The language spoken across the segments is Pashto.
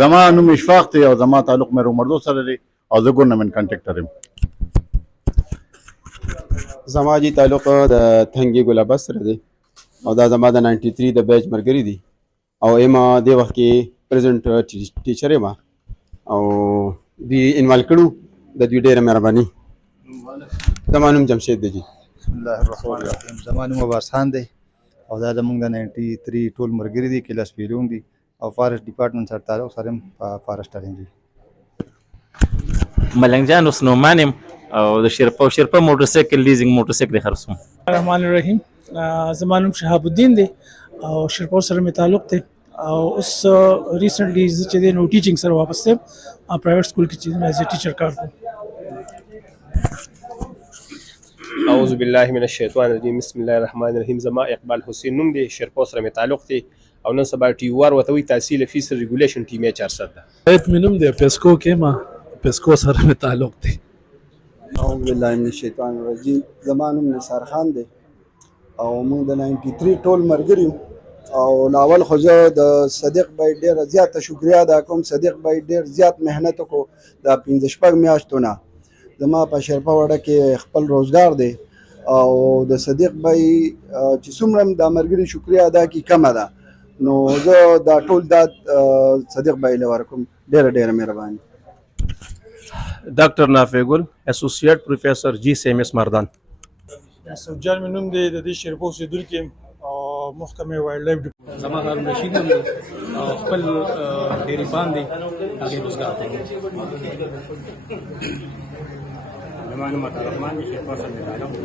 زما نوم اشفاق دی او زما تعلق مې رومردو سره دی او زه ګورنمنټ کنټریکټر یم. زما جی تعلق د تنګي ګلابس سره دی او دا زما د 93 د بیچ ملګري دي او ایما دې وخت کې پریزنټ ټیچر یم او دوی انوالو کړو د دوی ډېره مهرباني. زما نوم جمشید دی جی. بسم الله الرحمن الرحیم. زما نوم عباس خان دی او دا زموږ د 93 ټول ملګري دي کلاس پیلون دي او فارسټ ډپارټمنټ سره تعلق سره هم فارسټر یم جی. ملنګ جان عثمان یم او د شیرپا موټرسایکل لیزینګ موټرسایکل خرڅوم. الرحمن الرحیم. زما نوم شهاب الدین دی او شیرپا سره مې تعلق دی او اوس ریسنټلی زه چې دی نو ټیچینګ سره واپس یم پرایویټ سکول کې چې ایز ا ټیچر کار کوم. اعوذ بالله من الشیطان الرجیم. بسم الله الرحمن الرحیم. زما اقبال حسین نوم دی، شیرپا سره مې تعلق دی او نن سبا ټي یو آر ورته وایي تحصیل فیس ریګولیشن ټیم 400 ده. مې نوم دی پیسکو کې ما پیسکو سره مې تعلق دی. اعوذ بالله من الشیطان الرجیم. زما نوم نثار خان دی او موږ د 93 ټول ملګري او لاول خو زه د صدیق بھائی ډېره زیاته شکریا ادا کوم. صدیق بھائی ډېر زیات محنت وکړو دا 15 میاشتو نه. زما په شیرپا وړه کې خپل روزګار دی او د صدیق بھائی چې څومره د ملګري شکریا ادا کی کمه ده نو زه دا ټول دا صدیق بھائی له ورکوم. ډېره مهرباني. ډاکټر نافع ګل اسوسییټ پروفیسر جی سی ایم ایس مردان. سجاد مې نوم دی د دې شیرپا اوسېدونکی یم او محکمې وایلډ لایف زما هارون رشید نوم دی او خپل ډېرې بان دی هغې روزګار کوم. زما نوم عطارحمان دی، شیرپا سره مې تعلق دی،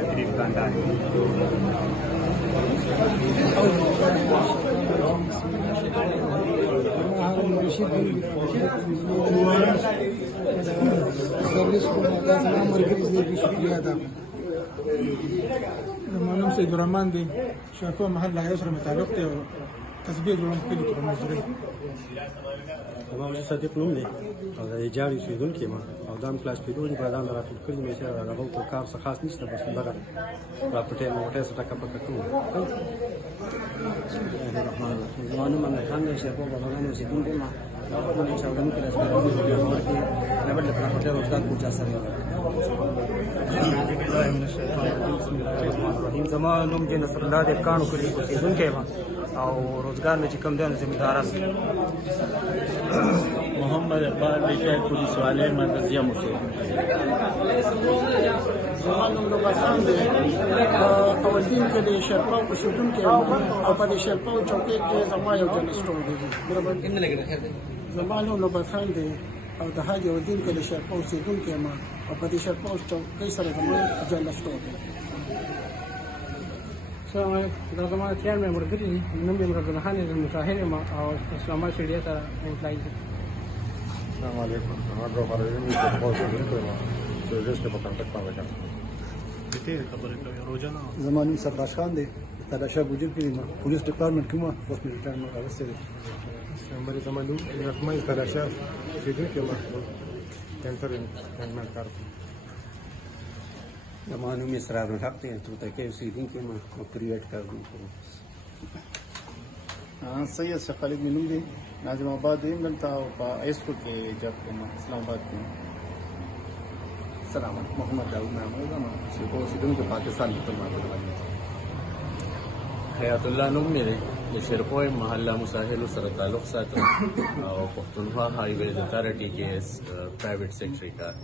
تقریب دکاندار یم. زما نوم سید الرحمن دی، شیرپا محل لایو سره مې تعلق دی او تصبیح جوړوم کلي کې په مزدورۍ. زما ولي صدیق نوم دی او د جاري اوسېدونکی یم او دا هم کلاس پیلو دي بادام راټول کړي مې چې هغه په کار څه خاص نشته بس دغه راپټې موټې څه ټکه پکه کوم. زما نوم امیر خان دی، شیرپا باباګانو اوسېدونکی یم او خپل انشاءالله موږ کلاس پیلو دي په پېښور کې نبل د پراپټۍ روزګار پوچا سره یم. زما نوم دی نصر الله دی، کاڼو کلي اوسېدونکی یم او روزګار مې چې کوم دی نو ذمهداران محمد اقبال دی، شاید پولیس والے مرکزیه اوسېدونکی. زما نوم عباس خان دی، اولدین کې د شیرپا اوسېدونکی یم او په دې شیرپا چوکۍ کې زما یو جنرل سټور دی. زما نوم عباس خان دی او د حاج اولدین کې د شیرپا اوسېدونکی یم او په دې شیرپا چوکۍ سره زما جنرل سټور دی. السلام علیکم. دا زما تیار مې ملګري دي، نوم یې مراد الله خان دی، مشاهر یم او اسلام آباد سټډیا ته امپلای یم. السلام علیکم. زما ډېر فرهنګ دی چې په اوسېدونکی یم چې دې په کنټکټ باندې کوم. زما نوم سردار خان دی، تلاشا بوجود کې یم، پولیس ډپارټمنټ کې یم، اوس مې ریټایرمنټ اخیستی دی. زما نوم رحمان تلاشا اوسېدونکی یم، کینسر ټریټمنټ کار کوم. زما نوم اسرار الحق دی، توتکۍ اوسېدونکی یم او پرایویټ کار کوم. سید شیخ خالد مې نوم دی، ناظم آباد یم دلته او په های سکول کې جاب کوم، اسلام آباد کې. سلام علیکم. محمد داود نام یم، شیرپا اوسېدونکی پاکستان کې. حیات الله نوم مې دی، د شیرپا محله مساحلو سره تعلق ساتم او پښتونخوا هایویز اتارټي کې پرایویټ سیکټري کار.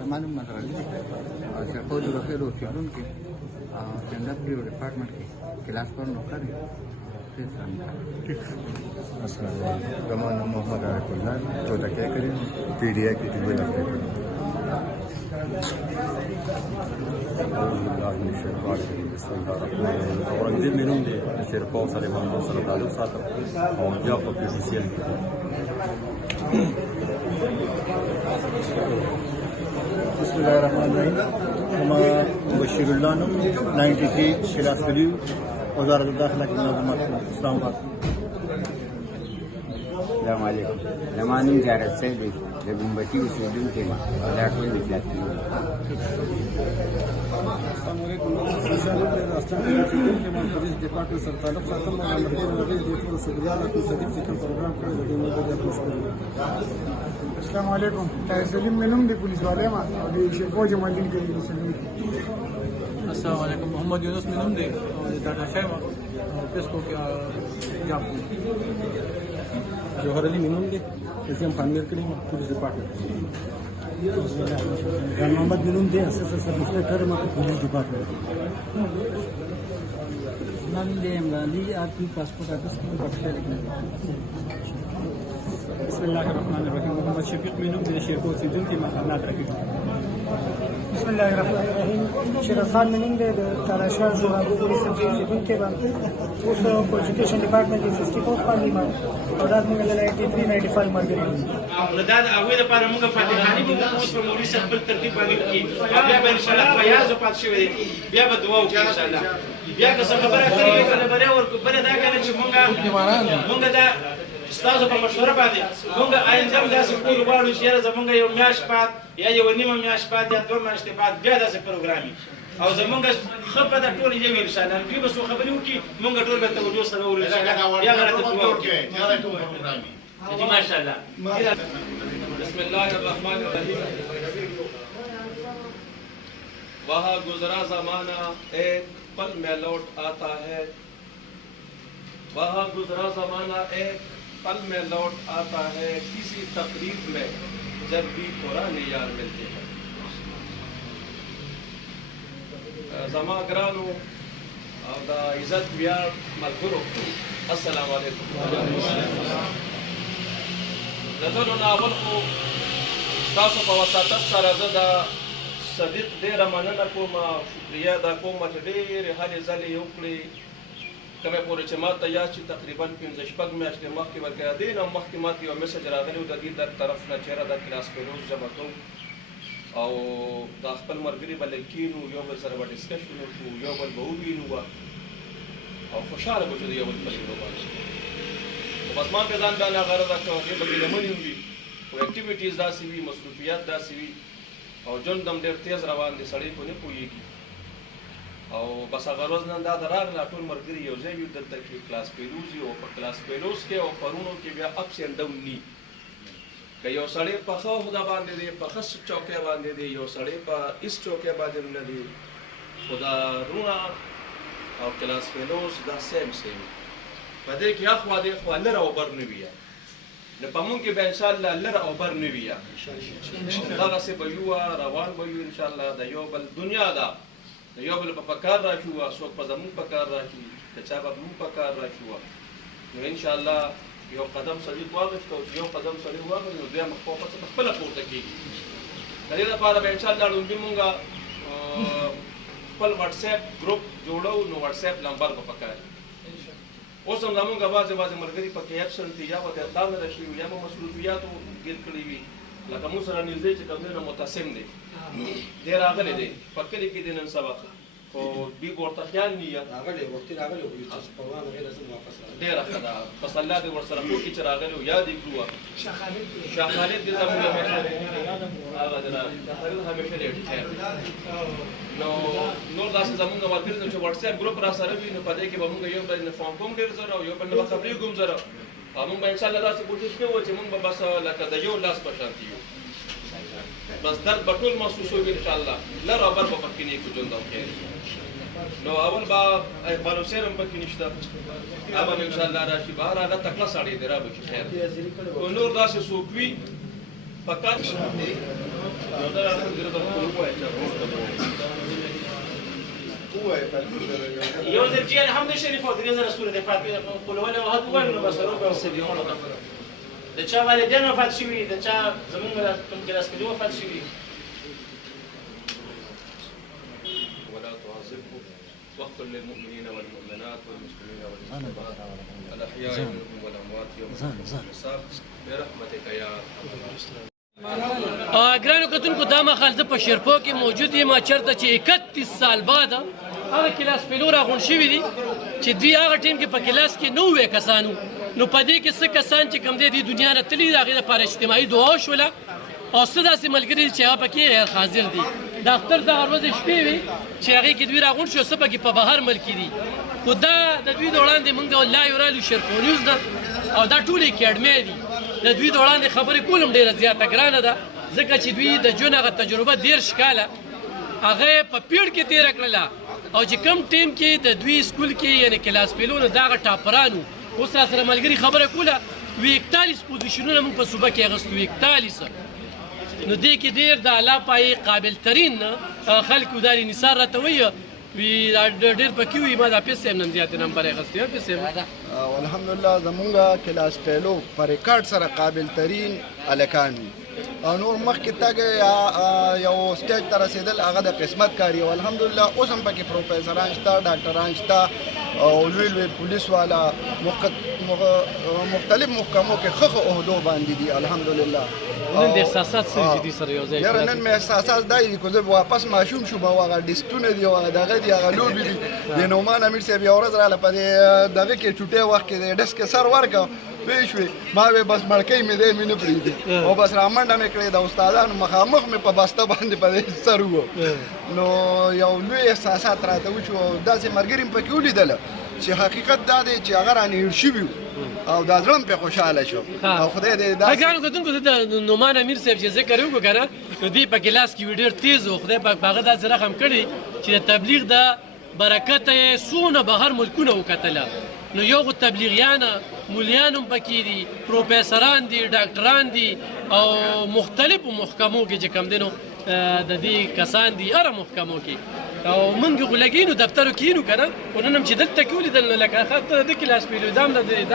زما نوم نصر علي دی، شیرپا جغرافیې اوسېدونکی جنرال ډپارټمنټ کې کلاس پر نوکر یم. السلام علیکم. زما نوم محمد عارف الله، توتکۍ کلي پی ډي آی کې ډیویل افریقا. اورنګزیب مې نوم دی، د شیرپا سره محمد سره تعلق ساتم او جاب په PCCL کې. بسم الله الرحمن الرحیم. زما بشیر الله نوم، 93 کلاس کلیو، وزارت الداخله کې ملازمت کوم، اسلام آباد. السلام علیکم زما نوم جارد صاحب دی د ګمبتي اوسېدونکی یم دا ټول د کلاس السلام علیکم پولیس ډپارټمنټ سره تعلق ساتم او د ټول شکریہ د صدیق ذکر پروګرام کړی د دې السلام علیکم طاهر سلیم مې نوم دی پولیس والے ما او د شیرپور جمالدین کې اوسېدونکی. السلام علیکم محمد یونس مې نوم دی او د ټاټا شای ما پېسکو کې جاب کوم. جوهر علي مې نوم دی اسلام خان میر کړی پولیس ډپارټمنټ. جان محمد مې نوم دی اساسن سب انسپکټر ما پولیس ډپارټمنټ. زما نوم دی عمران علي آرپي پاسپورټ آفیس کې پټکل لیکل. بسم الله الرحمن الرحیم محمد شفیق مې نوم دی د شیرپور اوسېدونکی یم خدمات راکوي. بسم الله الرحمن الرحیم شیراز خان مې نوم دی د تالاشا زورابو پولیس سب اوسېدونکی یم. اوس په ایجوکیشن ډپارټمنټ کې 60 پوسټ باندې یم او دا زموږ د 93-95 ملګري دي. نو دا د هغوی لپاره موږ فاتحاني به اوس په مولوي صاحب بل ترتیب باندې وکړي او بیا به انشاءالله فیاض وفات شوی دی بیا به دعا وکړي انشاءالله. بیا که څه خبره کړې وي که نه بری ورکړو بله دا که نه چې مونږ دا ستاسو په مشوره باندې مونږ آینده هم داسې کول غواړو چې یاره زمونږ یو میاشت بعد یا یوه نیمه میاشت بعد یا 2 میاشتې بعد بیا داسې پروګرام وي او زمونږ ښه بده ټول یو وي انشاءالله. دوی به څو خبرې وکړي مونږ ټول به توجه سره وورو انشاءالله بیا به راته دعا وکړي. جی ماشاءالله. بسم الله الرحمن الرحیم. वहाँ गुजरा जमाना एक पल में लौट आता है वहाँ गुजरा जमाना एक पल में लौट आता है किसी तकरीब में जब भी पुराने यार मिलते हैं. जमा ग्रानो और दा इज्जत बियार मलगुरो अस्सलाम वालेकुम. नजर नावल को تاسو په وساتت سره زه د صدیق ډېره مننه کوم او شکریه دا کوم چې ډېرې هلې ځلې یې وکړې کومې پورې چې ما ته یاد شي تقریبا 15-16 میاشتې مخکې ورکړی دې نه مخکې ما ته یو میسج راغلی و د دې در طرف نه چېرې دا کلاس فیلوز جمع کوم او دا خپل ملګري به لږ کښېنو یو بل سره به ډسکشن وکړو یو بل به ووینو او خوشحاله به شو د یو بل په لیدو باندې. خو بس ما پرې ځان باندې هغه غرض کړه دې به ګیلمنې وي خو اکټیویټیز داسې وي مصروفیات داسې وي او ژوند هم ډېر تیز روان دی سړی خو نه پوهېږي او بس هغه ورځ نن دا د راغله ټول ملګري یو ځای یو دلته کې کلاس فیلوز یو په کلاس فیلوز کې او پرونو کې بیا اپس اینډ ډاون ني که یو سړی په ښه عهده باندې دی په ښه چوکۍ باندې دی یو سړی په ایس چوکۍ باندې نه دی خو دا رونه او کلاس فیلوز دا سیم په دې کې اخوا دېخوا لر او بر نه وي نو په مونږ کې به انشاءالله لر او بر نه وي دغسې به یو روان به یو انشاءالله د یو بل دنیا ده د یو بل په کار راشو څوک په زمونږ په کار راشي د چا به مونږ په کار راشو نو انشاءالله یو قدم سړي واغېست او یو قدم سړي واغېست نو بیا مخ په خپله پورته کېږي د دې لپاره به انشاءالله لومبي مونږ خپل وټساپ ګروپ جوړو نو وټساپ نمبر به پکار اوس هم زمونږ بعضې ملګري پکې ایبسنټ دي یا به دا نه راشي یا به مصروفیاتو ګیر کړي وي لکه موږ سره نږدې چې کوم دی نو متصم دی دی راغلی دی په کلي کې دی نن سبا خو دوی به ورته خیال نه یا ډېره ښه ده بس الله دې ورسره وکړي چې راغلی و یاد یې کړو شاه خالد دې زموږ همیشه هغه د همیشه ډېر خیر نو نور داسې زمونږ ملګري چې وټساپ ګروپ را سره وي نو په دې کې به مونږ یو بل نه فارم کوم ډېر زره او یو بل نه به خبرېږو زره او مونږ به انشاءالله داسې کوشش کوو چې مونږ به بس لکه د یو لاس په شانتي یو بس درد به ټول محسوسوي انشاءالله لر او بر به پکې نه کړو ژوند او خیر نو اول به اقبال حسین هم پکې نشته هغه به انشاءالله راشي بهر هغه تکړه سړی دی را به چې خیر او نور داسې څوک وي فقط یو ځل چې الحمد شریف او درې زره سورې فاتحه قل هو الله احد وایو نو بس روبه او سبحان الله د چا والدین وفات شوي د چا زمونږ کوم کلاس کې وفات شوي ولا تعذبهم واغفر للمؤمنين والمؤمنات والمسلمين والمسلمات الاحياء منهم والاموات يوم الحساب برحمتك يا ارحم الراحمين. ګرانو کتونکو دا مهال زه په شیرپور کې موجود یم چېرته چې 31 سال بعد هغه کلاس فیلو راغونډ شوي دي چې دوی هغه ټیم کې په کلاس کې 90 کسانو نو په دې کې څه کسان چې کوم دی د دنیا نه تللي د هغې لپاره اجتماعي دعا وشوله او څه داسې ملګري چې هغه پکې غیر حاضر دي د اختر دغه ورځې شپې وي چې هغې کې دوی راغونډ شو څه پکې په بهر ملکي دي خو دا د دوی د وړاندې موږ د الله یورالو شرپو نیوز ده او دا ټولې اکیډمۍ دي د دوی د وړاندې خبرې کول هم ډېره زیاته ګرانه ده ځکه چې دوی د ژوند هغه تجربه 13 کاله هغه په پیړ کې تېره کړله او چې کم ټیم کې د دوی سکول کې یعنې کلاس پیلونو دغه ټاپرانو اوس را سره ملګري خبره کوله وي 41 پوزیشنونه موږ په صوبه کې اخیستو 41 نو دې کې ډېر د الله پایې قابل ترین خلکو داري نثار راته وایي وي ډېر پکې وي ما دا پیسې هم نن زیاتې نمبر اخیستی وه پیسې الحمدلله زمونږ کلاس پیلو په ریکارډ سره قابل ترین هلکان وي او نور مخکې تګ یو سټیج ته رسېدل هغه د قسمت کاري او الحمدلله اوس هم پکې پروفیسران شته ډاکټران شته او لوی لوی پولیس والا مختلف محکمو کې ښه عهدو باندې دي الحمدلله نن د احساسات څه دي سره یو ځای یاره نن مې احساسات دا دي که زه واپس ماشوم شو به هغه ډسټونه دي او هغه دغه دي هغه لوبې دي د نعمان امیر صاحب یوه ورځ راله په دې دغه کې چوټۍ وخت کې د ډس کې سر ورکړه پوه شوې ما وې بس مړکۍ مې دی مې نه پرېږدي او بس رامنډه مې کړې د استادانو مخامخ مې په بسته باندې په دې سر وو نو یو لوی احساسات راته وشو او داسې ملګري مې پکې ولیدله چې حقیقت دا دی چې هغه رانه هېر شوي او دا زړه مې پرې خوشحاله شو او خدای دې ګرانو کتونکو زه د نعمان امیر صاحب چې ذکر یې وکړو که نه نو دوی په کلاس کې وي ډېر تیز و خدای پاک په هغه داسې رحم کړی چې د تبلیغ د برکته یې څونه بهر ملکونه وکتله نو یو خو تبلیغیان مولیان هم پکې دي پروفیسران دي ډاکټران دي او مختلفو محکمو کې چې کوم دی نو د دې کسان دي هره محکمو کې او موږ خو لګینو دفترو کې یینو که نه خو نن هم چې دلته کې ولیدل نو لکه ته د کلاس پیلو دام د دی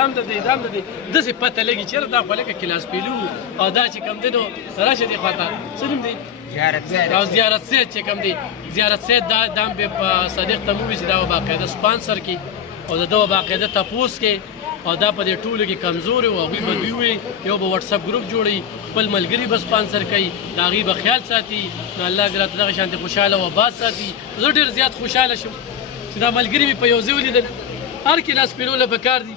داسې پته لګي چېرې دا خو لکه کلاس پیلو او دا چې کوم دی نو راشه دې خواته څه نوم دی او زیارت سید چې کوم دی زیارت سید دا هم په صدیق ته مو وي چې دا به باقاعده سپانسر کړي او د ده به باقاعده تپوس کې او دا په دې ټولو کې کمزوري و هغوی به دوی وي یو به وټساپ ګروپ جوړوي خپل ملګري به سپانسر کوي د هغوی به خیال ساتي نو الله دې راته دغه شانتې خوشحاله و آباد ساتي زه ډېر زیات خوشحاله شم چې دا ملګري مې په یو ځای ولیدل هر کلاس پیلو له پکار دي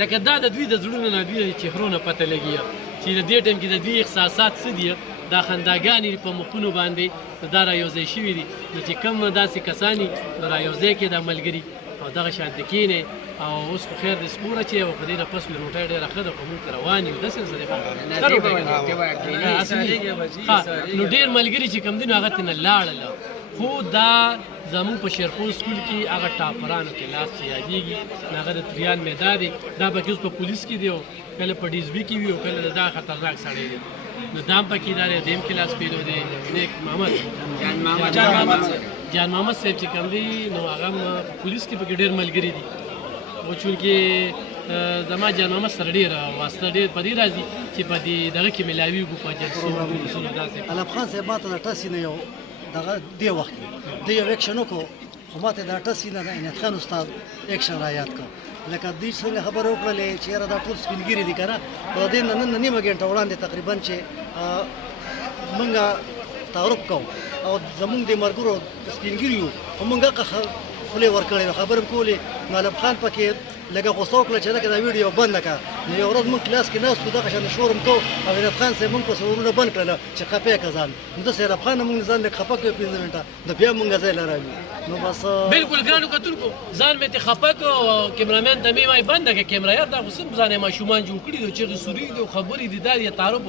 لکه دا د دوی د زړونو نه دوی د چهرو نه پته لګي چې د دې ټایم کې د دوی احساسات څه دي دا خنداګانې په مخونو باندې دا را یو ځای شوي دي نو چې کوم داسې کسان دي نو را یو ځای کې دا ملګري او دغه شانتې کښېنې او اوس خو خیر د سپوره چې او په دې نه پس مې روټۍ ډېره ښه ده خو موږ روان یو داسې نو ډېر ملګري چې کوم دي نو هغه ترېنه لاړله خو دا زموږ په شیرپور سکول کې هغه ټاپرانو کلاس چې یادېږي هغه د تریان میدا دی دا پکې اوس په پولیس کې دی او کله په ډیزبي کې وي او کله دا خطرناک سړی دی نو دا هم پکې دا دیم کلاس پیلو دی نیک محمد جان محمد صاحب چې کوم دی نو هغه هم پولیس کې پکې ډېر ملګري دي خو چونکې زما جان محمد سره ډېره واسطه ډېر په دې راځي چې په دې دغه کې ملاویږو په جلسو جلوسونو داسې علم خان صاحب ما ته د ټسي نه یو دغه دې وخت کې د یو ایکشن وکړو خو ما ته د ټسي نه د عنایت خان استاد ایکشن را یاد کړ لکه دوی څنګه خبره وکړلې چې یاره دا ټول سپینګیري دي که نه خو د دې نه نن نیمه ګنټه وړاندې تقریبا چې موږ تعارف کوو او زمونږ د ملګرو سپینګیري یو خو موږ هغه خولې ورکړې خبرې م کولې نو علم خان پکې لږه غوسه وکړه چې لکه دا ویډیو بنده کړه نو یو ورځ موږ کلاس کې ناست وو دغه شان شور م کوو او عنایت خان صاحب موږ په سرورونه بند کړله چې خفه یې که ځان نو داسې علم خان موږ ځان لږ خفه کړو 15 منټه د بیا موږ ځای له راوي نو بس بالکل ګرانو کتونکو ځان مې ترې خفه کړو او کیمرامین ته مې وایي بنده کړه کیمرا یار دا خو څه ځان یې ماشومان جوړ کړي دي چغې سوري دي او خبرې دي دا دي تعارف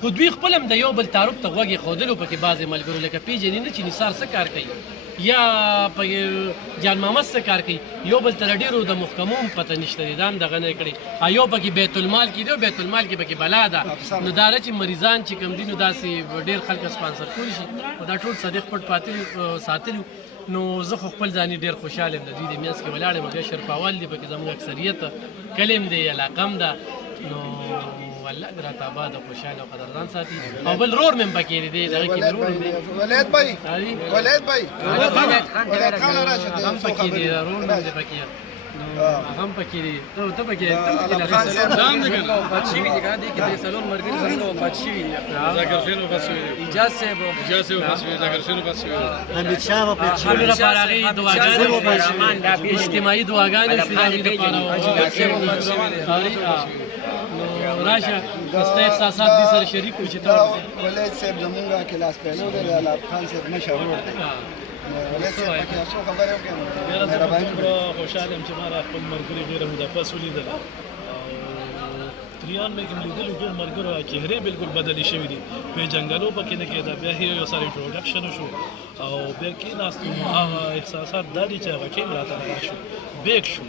خو دوی خپل هم د یو بل تعارف ته غوږ ایښودلو پکې بعضې ملګرو لکه پېژنې نه چې نثار څه کار کوي یا په جان محمد څه کار کوي یو بل ته ډېرو د محکمو هم پته نشته دی دا هم دغه نه کړي یو پکې بیت المال کې دی او بیت المال کې پکې بلا ده نو دا چې مریضان چې کوم دي نو داسې ډېر خلک سپانسر کولی شي او دا ټول صدیق پټ ساتلي نو زه خو خپل ځاني ډېر خوشحاله یم د دوی د میانځ کې ولاړ یم بیا شرپاوال دی پکې زموږ اکثریت کلیم دی علاقه هم ده نو الله دې راته آباد او خوشحاله او قدردان ساتي او بل رور مې هم پکې دی دغه کې مې رور دی ولید بھائی ولید بھائی هم پکې دی رور مې دی پکې هم پکې دي ته پکې وفات شوي دي که نه دې کې درې څلور ملګري زموږ وفات شوي دي ذاکر حسین وفات شوی دی ایجاز صاحب وفات شوی ذاکر حسین وفات شوی حمید شاه وفات شوی ټولو لپاره هغې دعاګانې اجتماعي دعاګانې شوې د هغې لپاره راشه ستا احساسات دې سره شریک کړو چې ته ولید صاحب زمونږ کلاس پهلو دی د الاب خان صاحب مشر ورور دی ولید صاحب پکې څو خبرې وکړې خوشحال یم چې ما را خپل ملګري ډېره موده پس ولیدله تریان مې کوم لیدلو ټول ملګرو چهرې بالکل بدلې شوي دي پېژنګلو پکې نه کېده بیا یو سره انټروډکشن وشو او بیا کېناستو نو هغه احساسات دا دي چې هغه کې هم راته راغلی شو بیک شو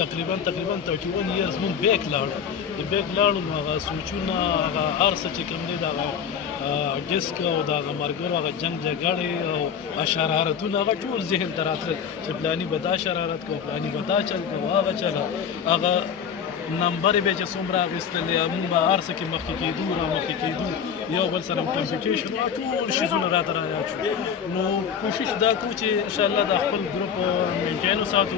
تقریبا 21 years مونږ بیک لاړو د بیک لاړو نو هغه سوچونه هغه هر څه چې کوم دی د هغه ډسک او د هغه ملګرو هغه جنګ جګړې او شرارتونه هغه ټول ذهن ته راتلل چې پلاني به دا شرارت کوو پلاني به دا چل کوو هغه چله هغه نمبر به چې څومره اخیستلې موږ به هر څه کې مخکې کېدو را مخکې کېدو یو بل سره کمپیټیشن ټول شیزونه راته رایاد شو نو کوشش دا کوو چې انشاءالله د خپل ګروپ مینټین وساتو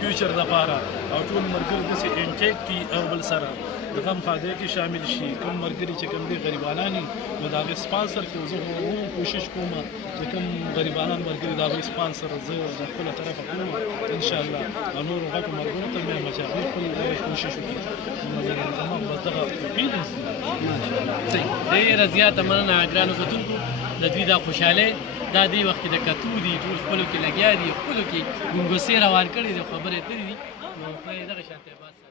فیوچر دپاره او ټول ملګري داسې انټیک کړي او بل سره د غم ښادۍ کې شامل شي کوم ملګري چې کوم دي غریبانان دي نو د هغې سپانسر کړو زه هم کوشش کوم چې کوم غریبانان ملګري د هغوی سپانسر زه د خپله طرفه کوم انشاءالله او نورو غټو ملګرو ته مې وایم چې هغوی خپل کوشش وکړي زما بس دغه فیلینګس دي ډېره زیاته مننه ګرانو کتونکو د دوی دا خوشحالۍ دا دې وخت کې د کتو دي ټول خپلو کې لګیا دي خپلو کې ګونګوسې روان کړي دي خبرې اترې دي نو خدای دغه شانتې